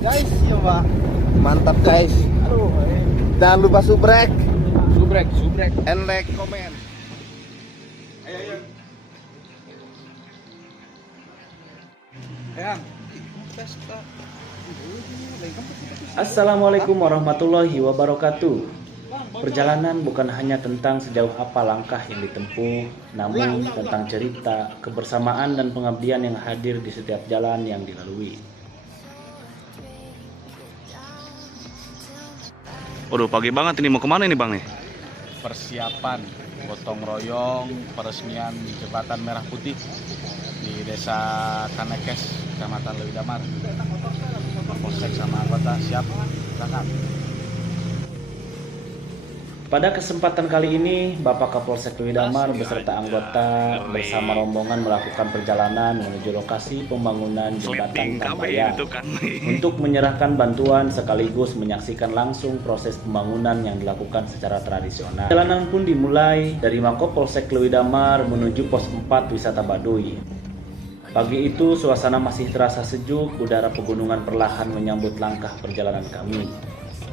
guys, ya Pak. Mantap guys. Aduh, Jangan lupa subrek subrek. and like comment. Ayo. Yang tes ke Assalamualaikum warahmatullahi wabarakatuh. Perjalanan bukan hanya tentang sejauh apa langkah yang ditempuh, namun tentang cerita, kebersamaan dan pengabdian yang hadir di setiap jalan yang dilalui. Waduh, pagi banget ini, mau kemana ini Bang nih? persiapan gotong royong peresmian jembatan Merah Putih di Desa Kanekes, Kecamatan Lewi Damar. Polsek sama anggota siap, silakan. Pada kesempatan kali ini, Bapak Kapolsek Lewi Damar beserta anggota bersama rombongan melakukan perjalanan menuju lokasi pembangunan jembatan Tambayan untuk menyerahkan bantuan sekaligus menyaksikan langsung proses pembangunan yang dilakukan secara tradisional. Perjalanan pun dimulai dari Mako Polsek Lewi Damar menuju pos 4 wisata Baduy. Pagi itu suasana masih terasa sejuk, udara pegunungan perlahan menyambut langkah perjalanan kami.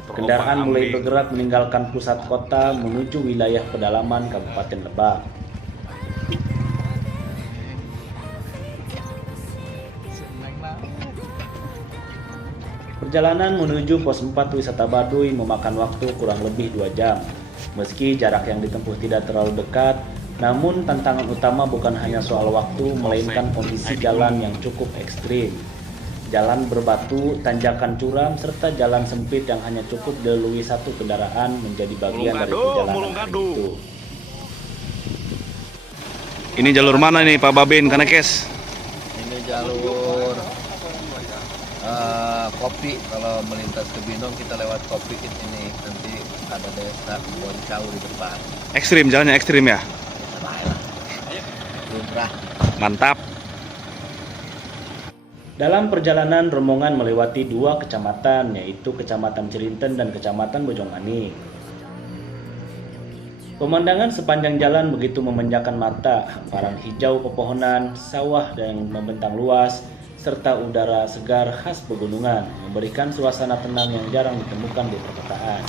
Kendaraan mulai bergerak meninggalkan pusat kota menuju wilayah pedalaman Kabupaten Lebak. Perjalanan menuju pos 4 wisata Baduy memakan waktu kurang lebih 2 jam. Meski jarak yang ditempuh tidak terlalu dekat, namun tantangan utama bukan hanya soal waktu, melainkan kondisi jalan yang cukup ekstrim. Jalan berbatu, tanjakan curam, serta jalan sempit yang hanya cukup dilalui satu kendaraan menjadi bagian dari perjalanan hari itu. Ini jalur mana nih Pak Babin Kanekes? Ini jalur kopi. Kalau melintas ke Binong kita lewat kopi ini, nanti ada desa Boncau di depan. Ekstrim, jalannya ekstrim ya? Lumrah. Mantap. Dalam perjalanan, rombongan melewati 2 kecamatan, yaitu Kecamatan Cirinten dan Kecamatan Bojongmanik. Pemandangan sepanjang jalan begitu memanjakan mata, hamparan hijau pepohonan, sawah yang membentang luas, serta udara segar khas pegunungan, memberikan suasana tenang yang jarang ditemukan di perkotaan.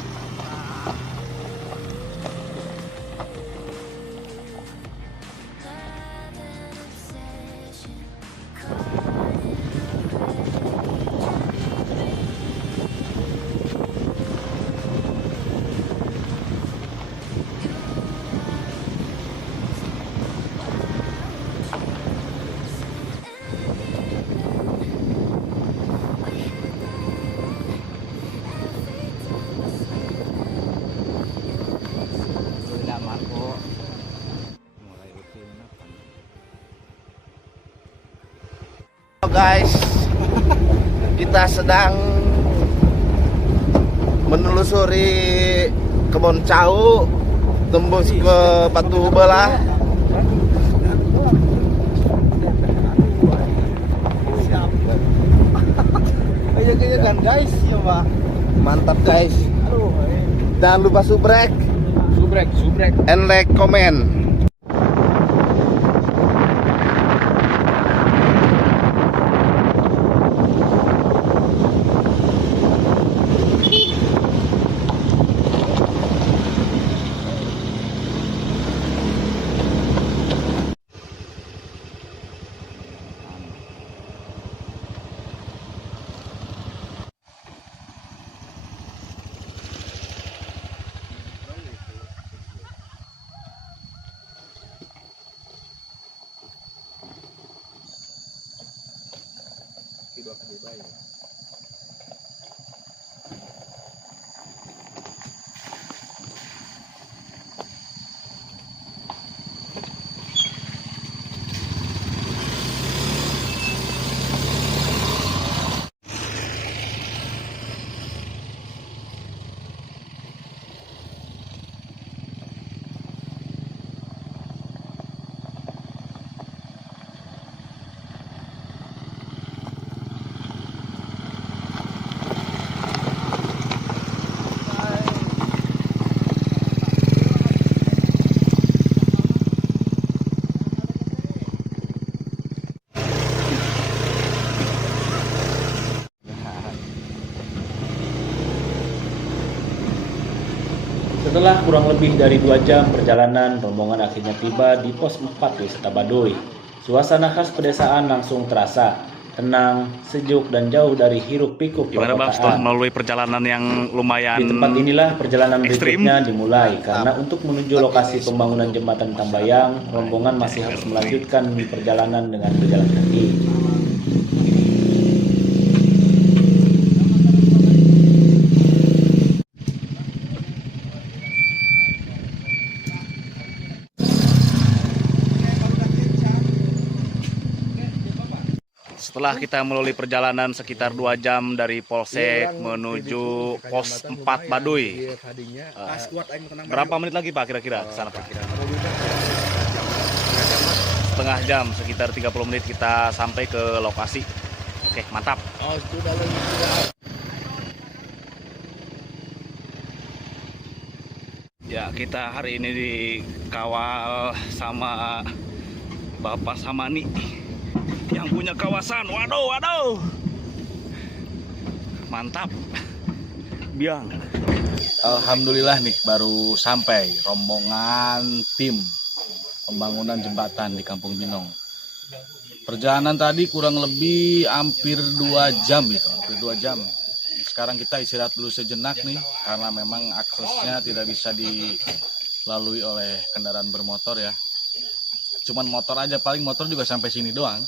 Guys, kita sedang menelusuri Kebon Cau, tembus ke Batu Belah. Ayo kan guys, ya Pak. Mantap guys. Aduh, Jangan lupa subrek subrek. and like comment. Setelah kurang lebih dari 2 jam perjalanan, rombongan akhirnya tiba di pos 4 wisata Baduy. Suasana khas pedesaan langsung terasa, tenang, sejuk, dan jauh dari hiruk-pikuk Gimana bang setelah perkotaan. melalui perjalanan yang lumayan Di tempat inilah perjalanan ekstrim? berikutnya dimulai, karena untuk menuju lokasi pembangunan jembatan Tambayang, rombongan masih harus melanjutkan perjalanan dengan berjalan kaki. Setelah kita melalui perjalanan sekitar 2 jam dari Polsek menuju pos 4 Baduy. Berapa menit lagi Pak kira-kira ke sana Pak? Setengah jam, sekitar 30 menit kita sampai ke lokasi. Oke, mantap. Ya, kita hari ini dikawal sama Bapak Samani yang punya kawasan. Waduh. Mantap. Biang. Alhamdulillah nih baru sampai rombongan tim pembangunan jembatan di Kampung Binong. Perjalanan tadi kurang lebih hampir 2 jam gitu, hampir 2 jam. Sekarang kita istirahat dulu sejenak nih karena memang aksesnya tidak bisa dilalui oleh kendaraan bermotor ya. Cuman motor aja, paling motor juga sampai sini doang.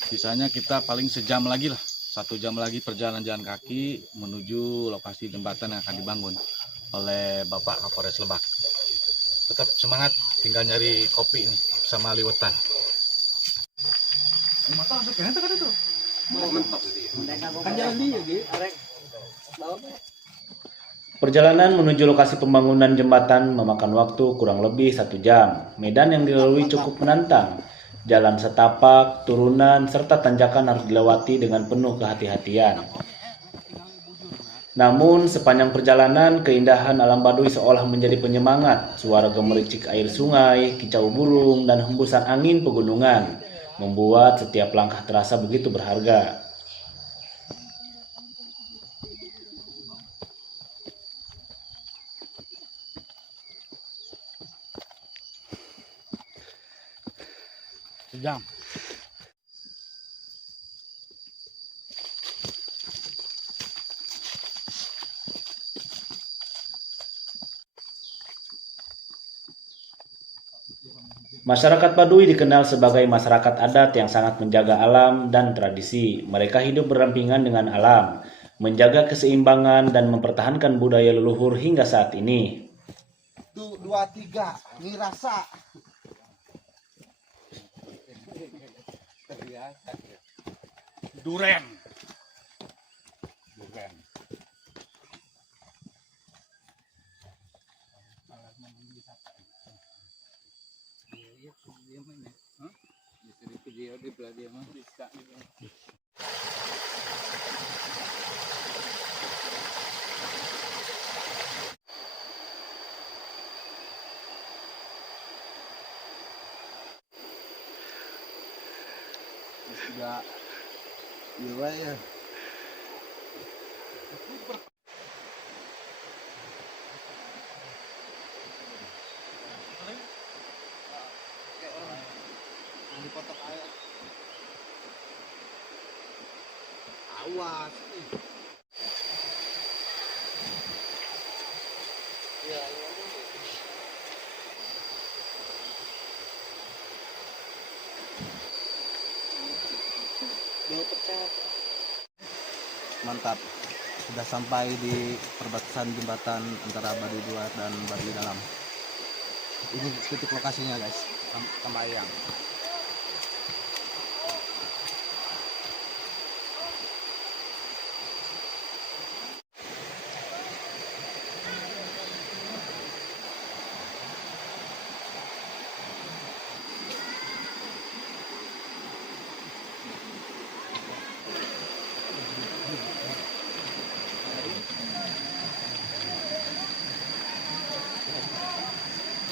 Sisanya kita paling sejam lagi lah, 1 jam lagi perjalanan jalan kaki menuju lokasi jembatan yang akan dibangun oleh Bapak Kapolres Lebak. Tetap semangat, tinggal nyari kopi nih sama liwetan. Perjalanan menuju lokasi pembangunan jembatan memakan waktu kurang lebih 1 jam. Medan yang dilalui cukup menantang. Jalan setapak, turunan, serta tanjakan harus dilewati dengan penuh kehati-hatian. Namun, sepanjang perjalanan, keindahan alam Baduy seolah menjadi penyemangat. Suara gemericik air sungai, kicau burung, dan hembusan angin pegunungan membuat setiap langkah terasa begitu berharga. Sejam. Masyarakat Baduy dikenal sebagai masyarakat adat yang sangat menjaga alam dan tradisi. Mereka hidup berdampingan dengan alam, menjaga keseimbangan dan mempertahankan budaya leluhur hingga saat ini. 1, 2, 3, ngerasa. Duren. Sudah iya ya. Awas. Mantap, sudah sampai di perbatasan jembatan antara Baduy Luar dan Baduy Dalam. Ini titik lokasinya guys, Tambayang.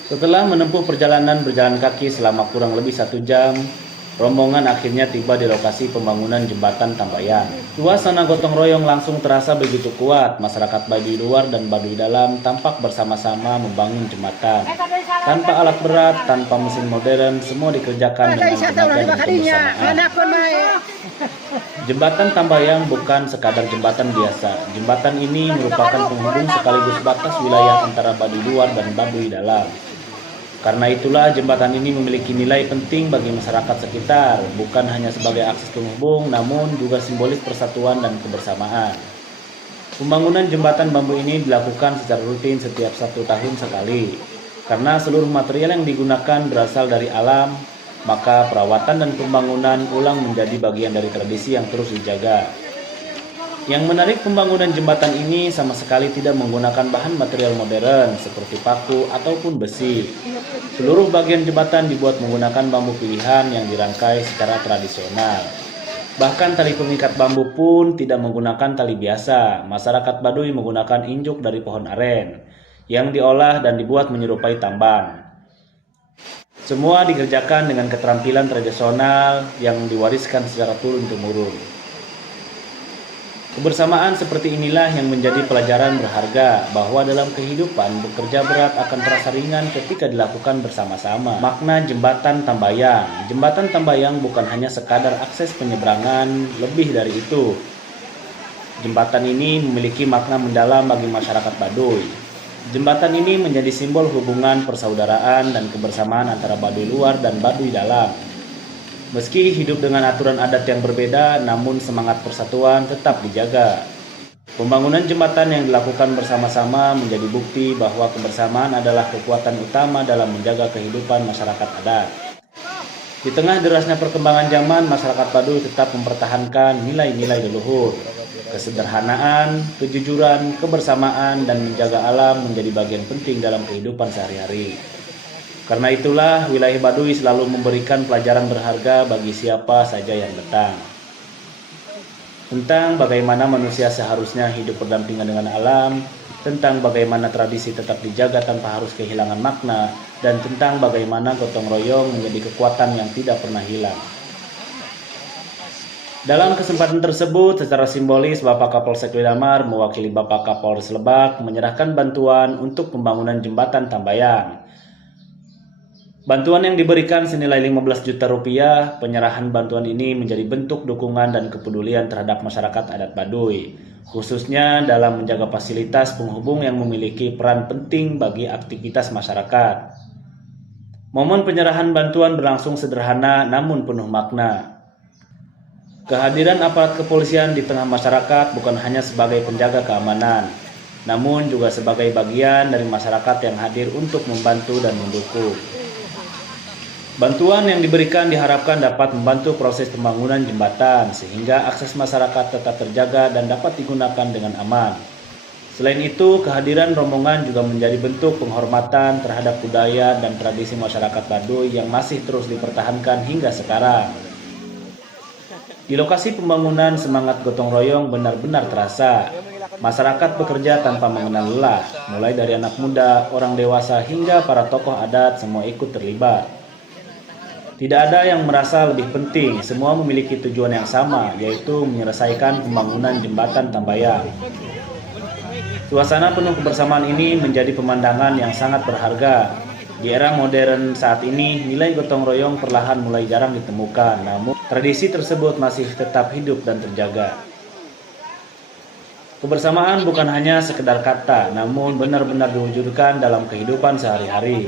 Setelah menempuh perjalanan berjalan kaki selama kurang lebih 1 jam, Rombongan akhirnya tiba di lokasi pembangunan jembatan Tambayang. Suasana gotong royong langsung terasa begitu kuat. Masyarakat Baduy luar dan Baduy dalam tampak bersama-sama membangun jembatan. Tanpa alat berat, tanpa mesin modern, semua dikerjakan dengan tenaga dan kebersamaan. Jembatan Tambayang bukan sekadar jembatan biasa. Jembatan ini merupakan penghubung sekaligus batas wilayah antara Baduy luar dan Baduy dalam. Karena itulah jembatan ini memiliki nilai penting bagi masyarakat sekitar, bukan hanya sebagai akses penghubung, namun juga simbolis persatuan dan kebersamaan. Pembangunan jembatan bambu ini dilakukan secara rutin setiap 1 tahun sekali. Karena seluruh material yang digunakan berasal dari alam, maka perawatan dan pembangunan ulang menjadi bagian dari tradisi yang terus dijaga. Yang menarik, pembangunan jembatan ini sama sekali tidak menggunakan bahan material modern seperti paku ataupun besi. Seluruh bagian jembatan dibuat menggunakan bambu pilihan yang dirangkai secara tradisional. Bahkan tali pengikat bambu pun tidak menggunakan tali biasa. Masyarakat Baduy menggunakan injuk dari pohon aren yang diolah dan dibuat menyerupai tambang. Semua dikerjakan dengan keterampilan tradisional yang diwariskan secara turun-temurun. Kebersamaan seperti inilah yang menjadi pelajaran berharga bahwa dalam kehidupan bekerja berat akan terasa ringan ketika dilakukan bersama-sama. Makna jembatan Tambayang. Jembatan Tambayang bukan hanya sekadar akses penyeberangan, lebih dari itu. Jembatan ini memiliki makna mendalam bagi masyarakat Baduy. Jembatan ini menjadi simbol hubungan persaudaraan dan kebersamaan antara Baduy luar dan Baduy dalam. Meski hidup dengan aturan adat yang berbeda, namun semangat persatuan tetap dijaga. Pembangunan jembatan yang dilakukan bersama-sama menjadi bukti bahwa kebersamaan adalah kekuatan utama dalam menjaga kehidupan masyarakat adat. Di tengah derasnya perkembangan zaman, masyarakat Baduy tetap mempertahankan nilai-nilai leluhur. Kesederhanaan, kejujuran, kebersamaan, dan menjaga alam menjadi bagian penting dalam kehidupan sehari-hari. Karena itulah wilayah Baduy selalu memberikan pelajaran berharga bagi siapa saja yang datang. Tentang bagaimana manusia seharusnya hidup berdampingan dengan alam, tentang bagaimana tradisi tetap dijaga tanpa harus kehilangan makna, dan tentang bagaimana gotong royong menjadi kekuatan yang tidak pernah hilang. Dalam kesempatan tersebut, secara simbolis Bapak Kapolsek Dwi Damar mewakili Bapak Kapolres Lebak menyerahkan bantuan untuk pembangunan jembatan Tambayang. Bantuan yang diberikan senilai 15 juta rupiah. Penyerahan bantuan ini menjadi bentuk dukungan dan kepedulian terhadap masyarakat adat Baduy, khususnya dalam menjaga fasilitas penghubung yang memiliki peran penting bagi aktivitas masyarakat. Momen penyerahan bantuan berlangsung sederhana namun penuh makna. Kehadiran aparat kepolisian di tengah masyarakat bukan hanya sebagai penjaga keamanan, namun juga sebagai bagian dari masyarakat yang hadir untuk membantu dan mendukung. Bantuan yang diberikan diharapkan dapat membantu proses pembangunan jembatan sehingga akses masyarakat tetap terjaga dan dapat digunakan dengan aman. Selain itu, kehadiran rombongan juga menjadi bentuk penghormatan terhadap budaya dan tradisi masyarakat Baduy yang masih terus dipertahankan hingga sekarang. Di lokasi pembangunan, semangat gotong royong benar-benar terasa. Masyarakat bekerja tanpa mengenal lelah, mulai dari anak muda, orang dewasa, hingga para tokoh adat semua ikut terlibat. Tidak ada yang merasa lebih penting, semua memiliki tujuan yang sama, yaitu menyelesaikan pembangunan jembatan Tambayang. Suasana penuh kebersamaan ini menjadi pemandangan yang sangat berharga. Di era modern saat ini, nilai gotong royong perlahan mulai jarang ditemukan, namun tradisi tersebut masih tetap hidup dan terjaga. Kebersamaan bukan hanya sekedar kata, namun benar-benar diwujudkan dalam kehidupan sehari-hari.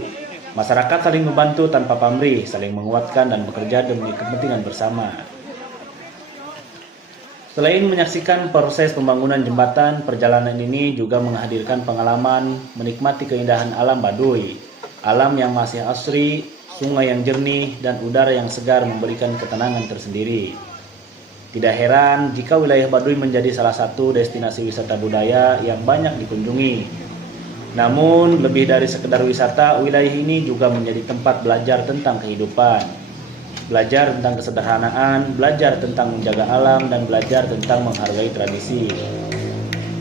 Masyarakat saling membantu tanpa pamrih, saling menguatkan dan bekerja demi kepentingan bersama. Selain menyaksikan proses pembangunan jembatan, perjalanan ini juga menghadirkan pengalaman menikmati keindahan alam Baduy. Alam yang masih asri, sungai yang jernih, dan udara yang segar memberikan ketenangan tersendiri. Tidak heran jika wilayah Baduy menjadi salah satu destinasi wisata budaya yang banyak dikunjungi. Namun, lebih dari sekedar wisata, wilayah ini juga menjadi tempat belajar tentang kehidupan. Belajar tentang kesederhanaan, belajar tentang menjaga alam, dan belajar tentang menghargai tradisi.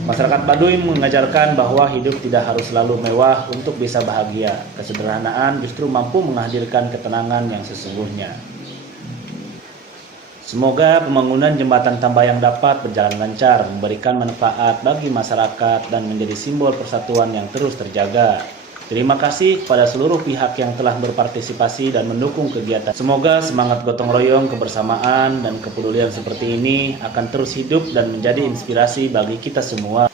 Masyarakat Baduy mengajarkan bahwa hidup tidak harus selalu mewah untuk bisa bahagia. Kesederhanaan justru mampu menghadirkan ketenangan yang sesungguhnya. Semoga pembangunan jembatan Tambayang dapat berjalan lancar, memberikan manfaat bagi masyarakat dan menjadi simbol persatuan yang terus terjaga. Terima kasih kepada seluruh pihak yang telah berpartisipasi dan mendukung kegiatan. Semoga semangat gotong royong, kebersamaan, dan kepedulian seperti ini akan terus hidup dan menjadi inspirasi bagi kita semua.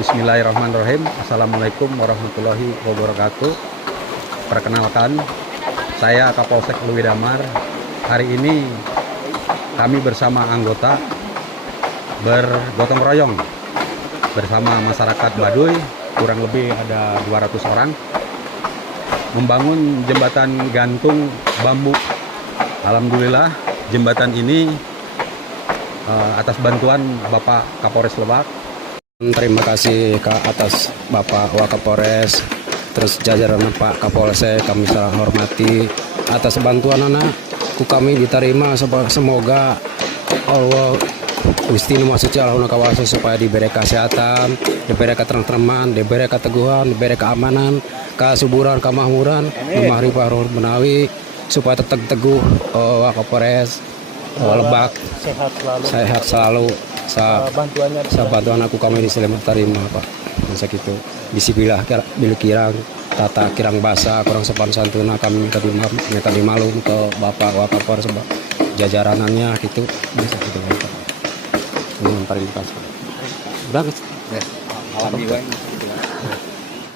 Bismillahirrahmanirrahim. Assalamualaikum warahmatullahi wabarakatuh. Perkenalkan, saya Kapolsek Luwi Damar. Hari ini kami bersama anggota bergotong royong bersama masyarakat Baduy, kurang lebih ada 200 orang, membangun jembatan gantung bambu. Alhamdulillah jembatan ini atas bantuan Bapak Kapolres Lebak. Terima kasih atas Bapak Wakapolres, terus jajaran Pak Kapolsek, kami sangat hormati atas bantuan anakku kami diterima. Semoga Allah Gusti Nuh Suci Allah Kawasa supaya diberi kesehatan, diberi ketentraman, diberi keteguhan, diberi keamanan, kesuburan, kemakmuran, mahrifah roh menawi supaya tetap teguh Wakapolres Lebak sehat selalu. Bantuan aku kami diselamat terima Pak. Masa gitu. Bismillah bil kirang tata kirang basa kurang sopan santuna kami minta dimaklum ke Bapak Wakapolres jajaranannya gitu. Bisa gitu Pak. Terima kasih. Udah guys. Alhamdulillah.